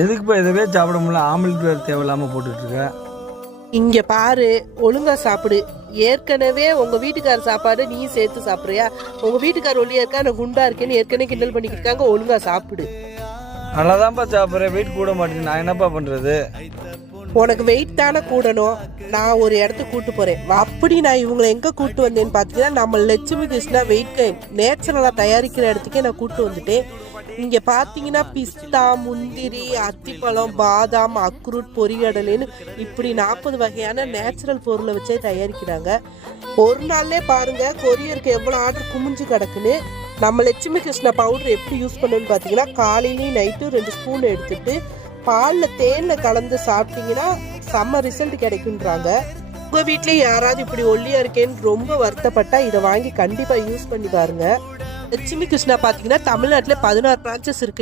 எதுக்குப்பா இதுவே சாப்பிட முடியல, ஆம்லெட் வேறு தேவையில்லாம போட்டுட்டு இருக்க. இங்க பாரு, ஒழுங்கா சாப்பிடு. ஏற்கனவே உங்க வீட்டுக்கார சாப்பாடு நீ சேர்த்து சாப்பிடுறியா? உங்க வீட்டுக்கார ஒல்லியா இருக்கா, நான் குண்டா இருக்கேன்னு ஏற்கனவே கிண்டல் பண்ணிக்கிட்டு இருக்காங்க. ஒழுங்கா சாப்பிடு. நல்லாதான்ப்பா சாப்பிட்றேன், வெயிட் கூட மாட்டேங்குது. நான் என்னப்பா பண்றது? உனக்கு வெயிட் தானே கூடணும். நான் ஒரு இடத்துக்கு கூட்டு போறேன். அப்படி நான் இவங்களை எங்க கூட்டு வந்தேன்னு பாத்தீங்கன்னா, நம்ம லட்சுமி கிருஷ்ணா வெயிட் நேச்சுரலா தயாரிக்கிற இடத்துக்கே நான் கூட்டு வந்துட்டேன். இங்க பாத்தீங்கன்னா பிஸ்தா, முந்திரி, அத்திப்பழம், பாதாம், அக்ரூட், பொரிகடலைன்னு இப்படி 40 வகையான நேச்சுரல் பொருளை வச்சே தயாரிக்கிறாங்க. ஒரு நாள்லே பாருங்க கொரியருக்கு எவ்வளவு ஆர்டர் குமிஞ்சு கிடக்குன்னு. நம்ம லட்சுமி கிருஷ்ணா பவுடர் எப்படி யூஸ் பண்ணணும்னு பாத்தீங்கன்னா, காலையிலையும் நைட்டும் 2 ஸ்பூன் எடுத்துட்டு பாலில் தேனில் கலந்து சாப்பிட்டீங்கன்னா செம்ம ரிசல்ட் கிடைக்குன்றாங்க. உங்கள் வீட்லேயும் யாராவது இப்படி ஒல்லியா இருக்கேன்னு ரொம்ப வருத்தப்பட்டா இதை வாங்கி கண்டிப்பாக யூஸ் பண்ணி பாருங்க. லட்சுமி கிருஷ்ணா பார்த்தீங்கன்னா தமிழ்நாட்டில் 16 பிரான்ச்சஸ் இருக்கு.